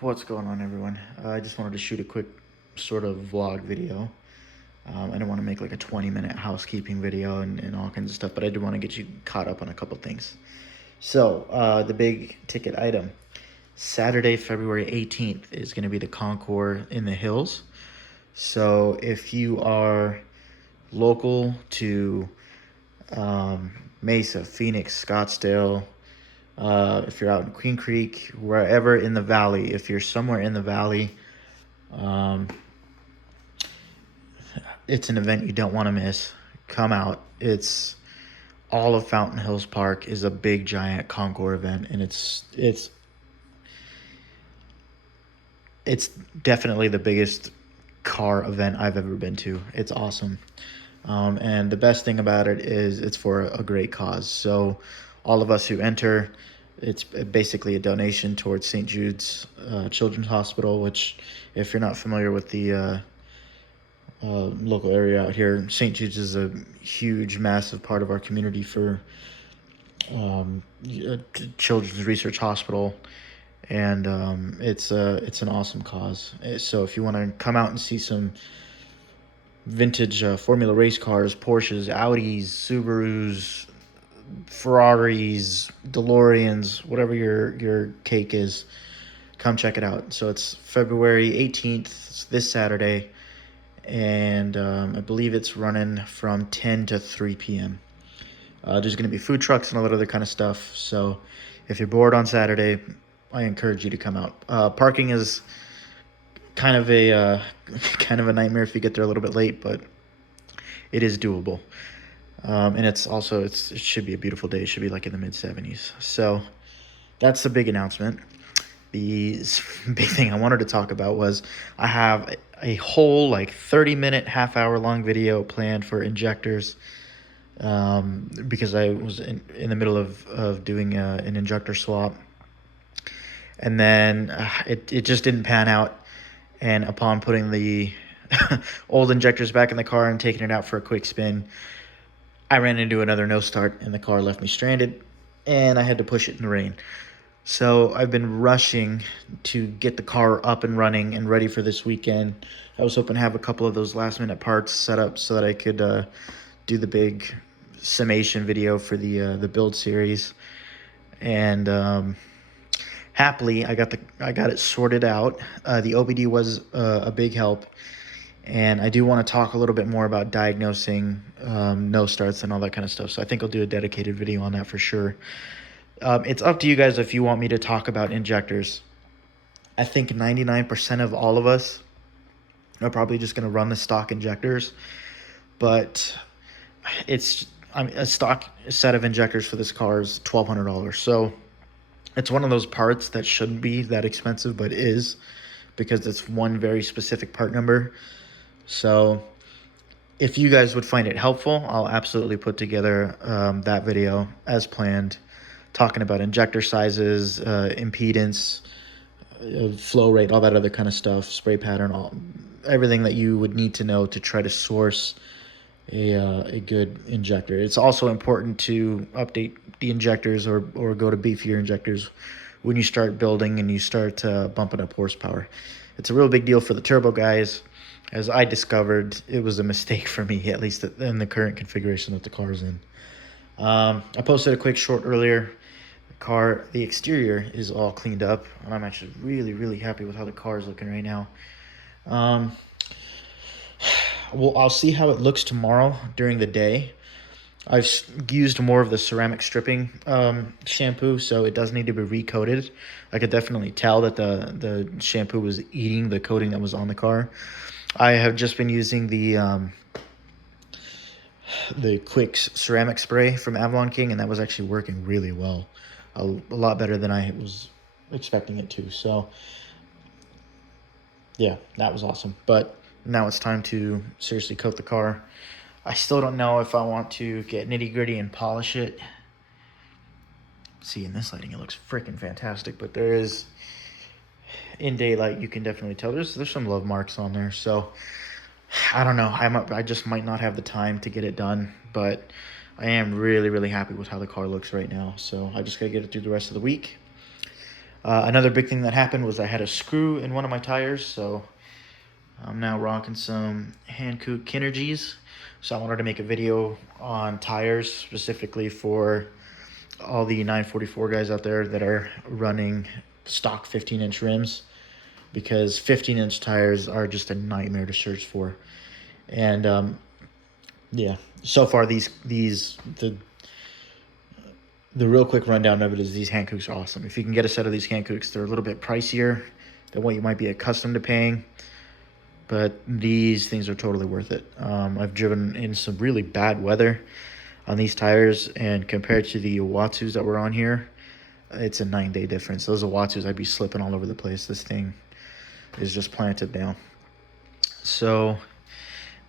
What's going on, everyone? I just wanted to shoot a quick sort of vlog video. I didn't want to make like a 20-minute housekeeping video and all kinds of stuff, but I did want to get you caught up on a couple things. So, the big ticket item. Saturday, February 18th is going to be the Concours in the Hills. So if you are local to Mesa, Phoenix, Scottsdale, if you're out in Queen Creek, wherever in the valley, if you're somewhere in the valley, um, it's an event you don't want to miss. Come out. It's all of Fountain Hills Park is a big giant Concours event, and it's definitely the biggest car event I've ever been to. It's awesome. And the best thing about it is it's for a great cause. So all of us who enter, it's basically a donation towards St. Jude's Children's Hospital, which, if you're not familiar with the local area out here, St. Jude's is a huge, massive part of our community for Children's Research Hospital, and it's an awesome cause. So if you want to come out and see some vintage Formula race cars, Porsches, Audis, Subarus, Ferraris, DeLoreans, whatever your cake is, come check it out. So it's February 18th, this Saturday, and I believe it's running from 10 to 3 p.m. There's going to be food trucks and all that other kind of stuff. So if you're bored on Saturday, I encourage you to come out. Parking is kind of a nightmare if you get there a little bit late, but it is doable. And it should be a beautiful day. It should be like in the mid-70s. So that's the big announcement. The big thing I wanted to talk about was I have a whole 30-minute, half-hour long video planned for injectors, because I was in the middle of doing an injector swap, and then it just didn't pan out. And upon putting the old injectors back in the car and taking it out for a quick spin, I ran into another no start, and the car left me stranded, and I had to push it in the rain. So I've been rushing to get the car up and running and ready for this weekend. I was hoping to have a couple of those last-minute parts set up so that I could do the big summation video for the build series. And happily, I got it sorted out. The OBD was a big help, and I do want to talk a little bit more about diagnosing no starts and all that kind of stuff. So I think I'll do a dedicated video on that for sure. It's up to you guys if you want me to talk about injectors. I think 99% of all of us are probably just going to run the stock injectors, but a stock set of injectors for this car is $1,200. So it's one of those parts that shouldn't be that expensive, but is, because it's one very specific part number. So if you guys would find it helpful, I'll absolutely put together that video as planned, talking about injector sizes, impedance, flow rate, all that other kind of stuff, spray pattern, everything that you would need to know to try to source a good injector. It's also important to update the injectors or go to beefier injectors when you start building and you start bumping up horsepower. It's a real big deal for the turbo guys. As I discovered, it was a mistake for me, at least in the current configuration that the car is in. I posted a quick short earlier. The exterior is all cleaned up, and I'm actually really, really happy with how the car is looking right now. Well, I'll see how it looks tomorrow during the day. I've used more of the ceramic stripping shampoo, so it does need to be recoated. I could definitely tell that the shampoo was eating the coating that was on the car. I have just been using the quick ceramic spray from Avalon King, and that was actually working really well. A lot better than I was expecting it to. So yeah, that was awesome. But now it's time to seriously coat the car. I still don't know if I want to get nitty gritty and polish it. See, in this lighting, it looks freaking fantastic, but there is, in daylight, you can definitely tell there's some love marks on there. So I don't know. I just might not have the time to get it done, but I am really, really happy with how the car looks right now. So I just got to get it through the rest of the week. Another big thing that happened was I had a screw in one of my tires, so I'm now rocking some Hankook Kinergies. So I wanted to make a video on tires specifically for all the 944 guys out there that are running stock 15-inch rims, because 15-inch tires are just a nightmare to search for. And yeah, so far the real quick rundown of it is these Hankooks are awesome. If you can get a set of these Hankooks, they're a little bit pricier than what you might be accustomed to paying, but these things are totally worth it. I've driven in some really bad weather on these tires, and compared to the Iwatsus that were on here, it's a 9-day difference. Those Iwatsus, I'd be slipping all over the place. This thing is just planted down. So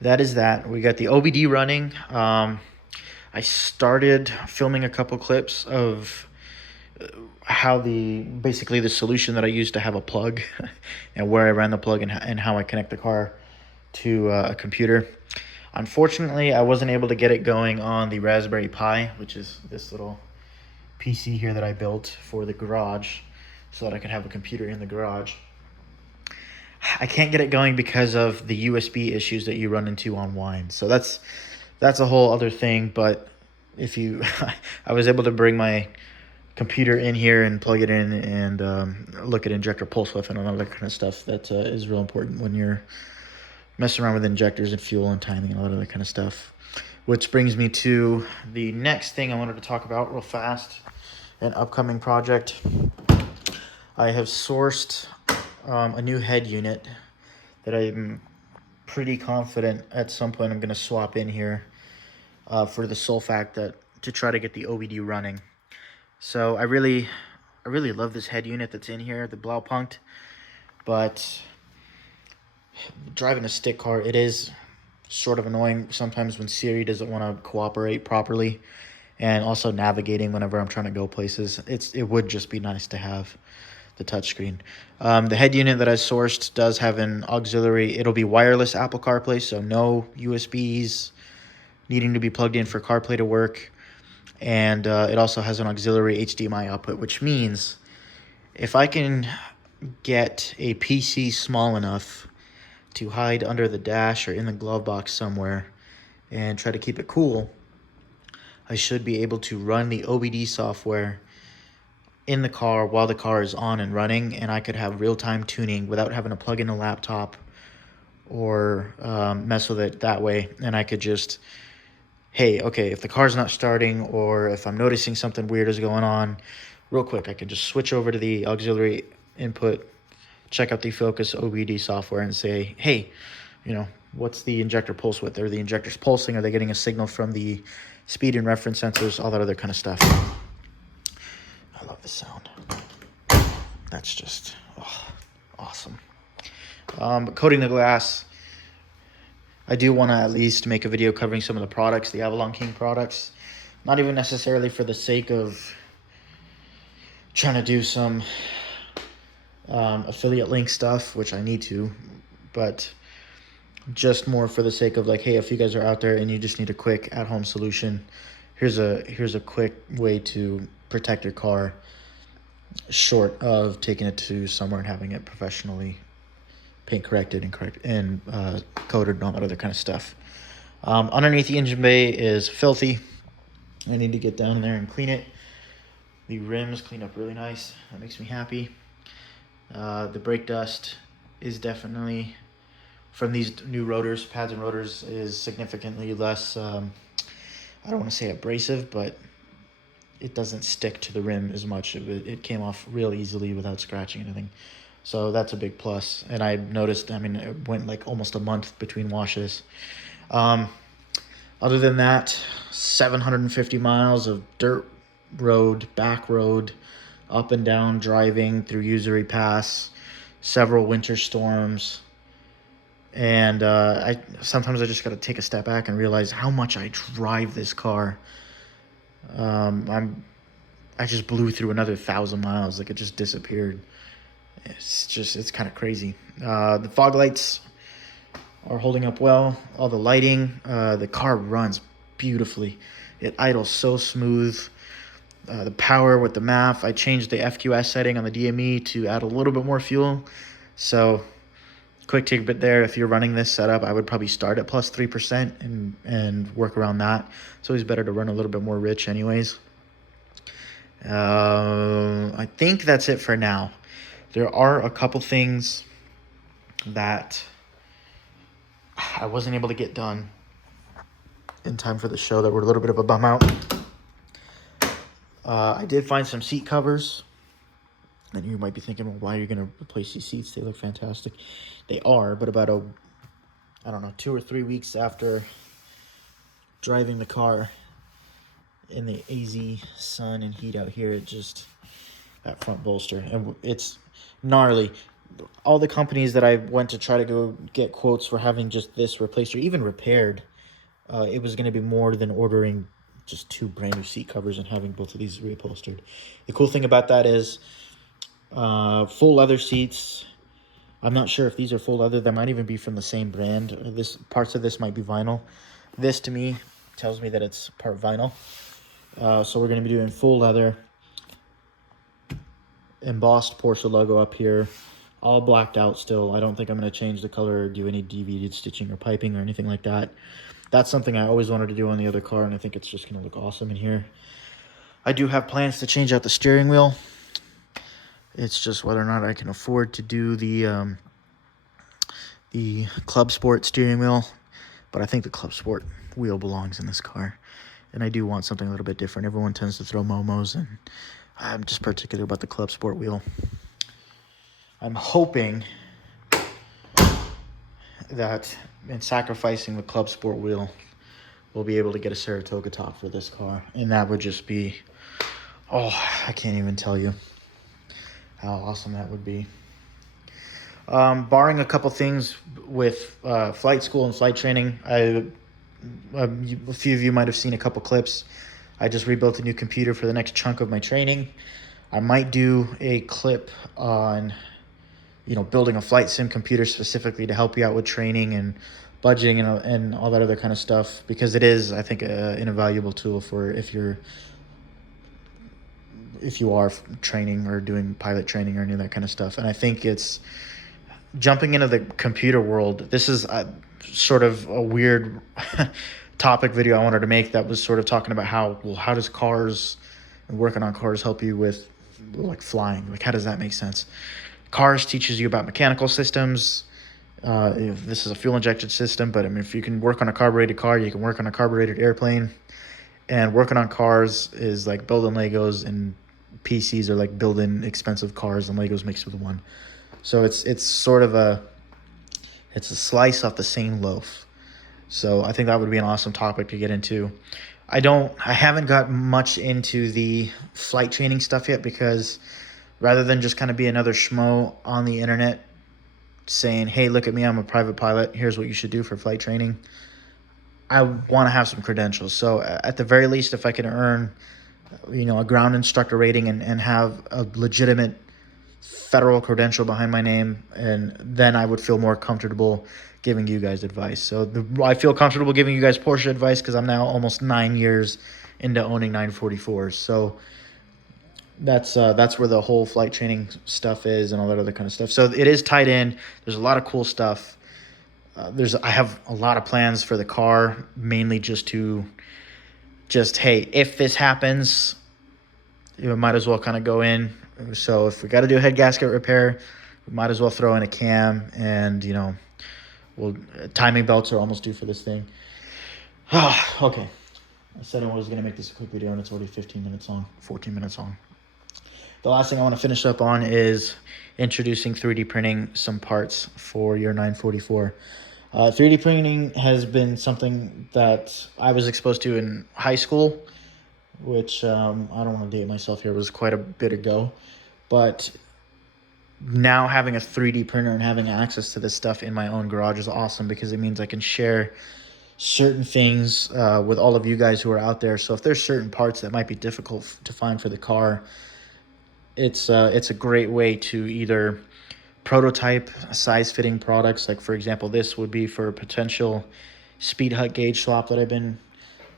that is that. We got the OBD running. I started filming a couple clips of how basically the solution that I used to have a plug and where I ran the plug and how I connect the car to a computer. Unfortunately, I wasn't able to get it going on the Raspberry Pi, which is this little PC here that I built for the garage so that I could have a computer in the garage. I can't get it going because of the USB issues that you run into on Wine. So that's a whole other thing. But if you, I was able to bring my computer in here and plug it in and look at injector pulse width and all that kind of stuff. That is real important when you're messing around with injectors and fuel and timing and all that other kind of stuff. Which brings me to the next thing I wanted to talk about real fast, an upcoming project. I have sourced a new head unit that I'm pretty confident at some point I'm going to swap in here for the sole fact that to try to get the OBD running. So I really love this head unit that's in here, the Blaupunkt, but driving a stick car, it is sort of annoying sometimes when Siri doesn't want to cooperate properly, and also navigating whenever I'm trying to go places. It would just be nice to have the touchscreen. The head unit that I sourced does have an auxiliary. It'll be wireless Apple CarPlay, so no USBs needing to be plugged in for CarPlay to work. And it also has an auxiliary HDMI output, which means if I can get a PC small enough to hide under the dash or in the glove box somewhere and try to keep it cool, I should be able to run the OBD software in the car while the car is on and running, and I could have real-time tuning without having to plug in a laptop or mess with it that way. And I could just, hey, okay, if the car's not starting or if I'm noticing something weird is going on, real quick, I can just switch over to the auxiliary input, check out the Focus OBD software and say, hey, what's the injector pulse width? Are the injectors pulsing? Are they getting a signal from the speed and reference sensors? All that other kind of stuff. I love the sound. That's just awesome. Coating the glass, I do want to at least make a video covering some of the products, the Avalon King products. Not even necessarily for the sake of trying to do some affiliate link stuff, which I need to, but just more for the sake of like, hey, if you guys are out there and you just need a quick at-home solution, here's a quick way to protect your car, short of taking it to somewhere and having it professionally paint corrected and coated and all that other kind of stuff. Underneath the engine bay is filthy. I need to get down there and clean it. The rims clean up really nice. That makes me happy. The brake dust is definitely, from these new rotors, pads and rotors, is significantly less, I don't want to say abrasive, but it doesn't stick to the rim as much. It came off real easily without scratching anything. So that's a big plus. And I noticed, it went like almost a month between washes. Other than that, 750 miles of dirt road, back road, up and down driving through Usury Pass, several winter storms. And sometimes I just got to take a step back and realize how much I drive this car. I just blew through another 1,000 miles. Like, it just disappeared. It's kind of crazy. The fog lights are holding up well. All the lighting, the car runs beautifully. It idles so smooth. the power with the MAF. I changed the FQS setting on the DME to add a little bit more fuel. So quick tidbit there, if you're running this setup, I would probably start at plus 3% and work around that. It's always better to run a little bit more rich anyways. I think that's it for now. There are a couple things that I wasn't able to get done in time for the show that were a little bit of a bum out. I did find some seat covers. And you might be thinking, well, why are you going to replace these seats? They look fantastic. They are, but about 2 or 3 weeks after driving the car in the AZ sun and heat out here, that front bolster, and it's gnarly. All the companies that I went to try to go get quotes for having just this replaced or even repaired, it was going to be more than ordering just 2 brand new seat covers and having both of these reupholstered. The cool thing about that is full leather seats. I'm not sure if these are full leather. They might even be from the same brand. Parts of this might be vinyl. This to me tells me that it's part vinyl. So we're going to be doing full leather, embossed Porsche logo up here, all blacked out still. I don't think I'm going to change the color or do any deviated stitching or piping or anything like that. That's something I always wanted to do on the other car, and I think it's just going to look awesome in here. I do have plans to change out the steering wheel. It's just whether or not I can afford to do the Club Sport steering wheel. But I think the Club Sport wheel belongs in this car. And I do want something a little bit different. Everyone tends to throw Momos, and I'm just particular about the Club Sport wheel. I'm hoping that in sacrificing the Club Sport wheel, we'll be able to get a Saratoga top for this car. And that would just be, I can't even tell you how awesome that would be. Barring a couple things with flight school and flight training, a few of you might have seen a couple clips. I just rebuilt a new computer for the next chunk of my training. I might do a clip on, building a flight sim computer specifically to help you out with training and budgeting and all that other kind of stuff, because it is, I think, an invaluable tool for if you are training or doing pilot training or any of that kind of stuff. And I think it's jumping into the computer world. This is sort of a weird topic video I wanted to make that was sort of talking about how does cars and working on cars help you with like flying? Like, how does that make sense? Cars teaches you about mechanical systems. This is a fuel injected system, but I mean, if you can work on a carbureted car, you can work on a carbureted airplane. And working on cars is like building Legos, and PCs are like building expensive cars and Legos mixed with one. So it's sort of a slice off the same loaf. So I think that would be an awesome topic to get into. I haven't got much into the flight training stuff yet, because rather than just kind of be another schmo on the internet saying, hey, look at me, I'm a private pilot, here's what you should do for flight training, I want to have some credentials. So at the very least, if I can earn, a ground instructor rating and have a legitimate federal credential behind my name, and then I would feel more comfortable giving you guys advice. So I feel comfortable giving you guys Porsche advice because I'm now almost 9 years into owning 944s. So that's where the whole flight training stuff is and all that other kind of stuff. So it is tied in. There's a lot of cool stuff. I have a lot of plans for the car, mainly hey, if this happens, you might as well kind of go in. So if we got to do a head gasket repair, we might as well throw in a cam, and timing belts are almost due for this thing. Okay. I said I was going to make this a quick video, and it's already 14 minutes long. The last thing I want to finish up on is introducing 3D printing some parts for your 944. 3D printing has been something that I was exposed to in high school, which I don't want to date myself here, was quite a bit ago. But now having a 3D printer and having access to this stuff in my own garage is awesome, because it means I can share certain things with all of you guys who are out there. So if there's certain parts that might be difficult to find for the car, it's a great way to either prototype size-fitting products. Like, for example, this would be for a potential speed hut gauge swap that I've been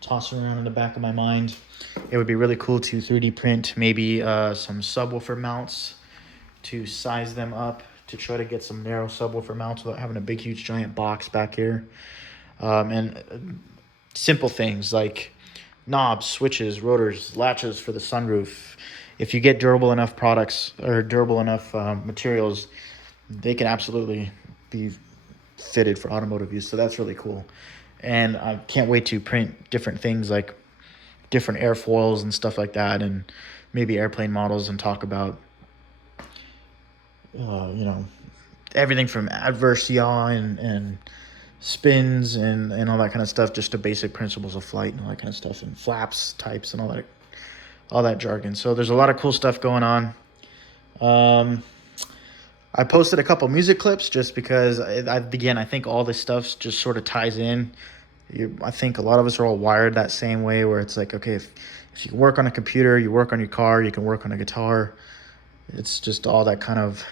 tossing around in the back of my mind. It would be really cool to 3D print maybe some subwoofer mounts, to size them up, to try to get some narrow subwoofer mounts without having a big, huge, giant box back here. And simple things like knobs, switches, rotors, latches for the sunroof. If you get durable enough products or durable enough materials, they can absolutely be fitted for automotive use. So that's really cool. And I can't wait to print different things like different airfoils and stuff like that, and maybe airplane models, and talk about, everything from adverse yaw and spins and all that kind of stuff, just to basic principles of flight and all that kind of stuff, and flaps types and all that jargon. So there's a lot of cool stuff going on. I posted a couple music clips just because I think all this stuff just sort of ties in. I think a lot of us are all wired that same way, where it's like, okay, if you can work on a computer, you work on your car, you can work on a guitar. It's just all that kind of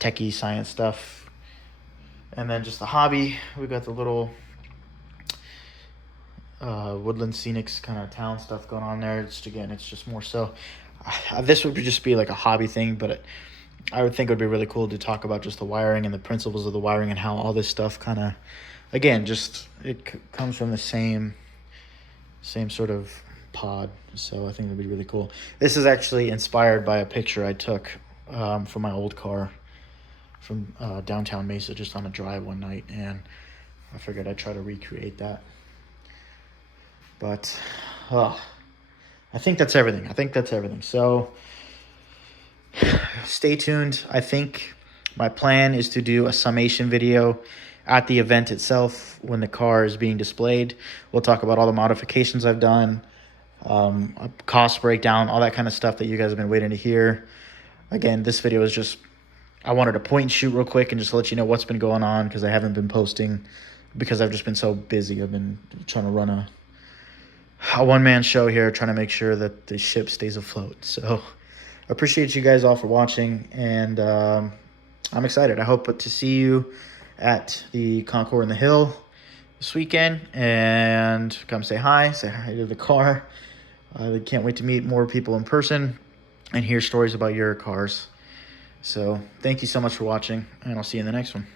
techie science stuff. And then just the hobby, we got the little woodland scenics kind of town stuff going on there. It's just more so, this would just be like a hobby thing, but I would think it would be really cool to talk about just the wiring and the principles of the wiring, and how all this stuff kind of, again, just comes from the same sort of pod. So I think it would be really cool. This is actually inspired by a picture I took from my old car from downtown Mesa, just on a drive one night, and I figured I'd try to recreate that. But I think that's everything. So stay tuned. I think my plan is to do a summation video at the event itself when the car is being displayed. We'll talk about all the modifications I've done, a cost breakdown, all that kind of stuff that you guys have been waiting to hear. Again, this video is just, I wanted to point and shoot real quick and just let you know what's been going on, because I haven't been posting because I've just been so busy. I've been trying to run a one-man show here, trying to make sure that the ship stays afloat. So I appreciate you guys all for watching, and I'm excited. I hope to see you at the Concours in the Hill this weekend, and come say hi to the car. I can't wait to meet more people in person and hear stories about your cars. So thank you so much for watching, and I'll see you in the next one.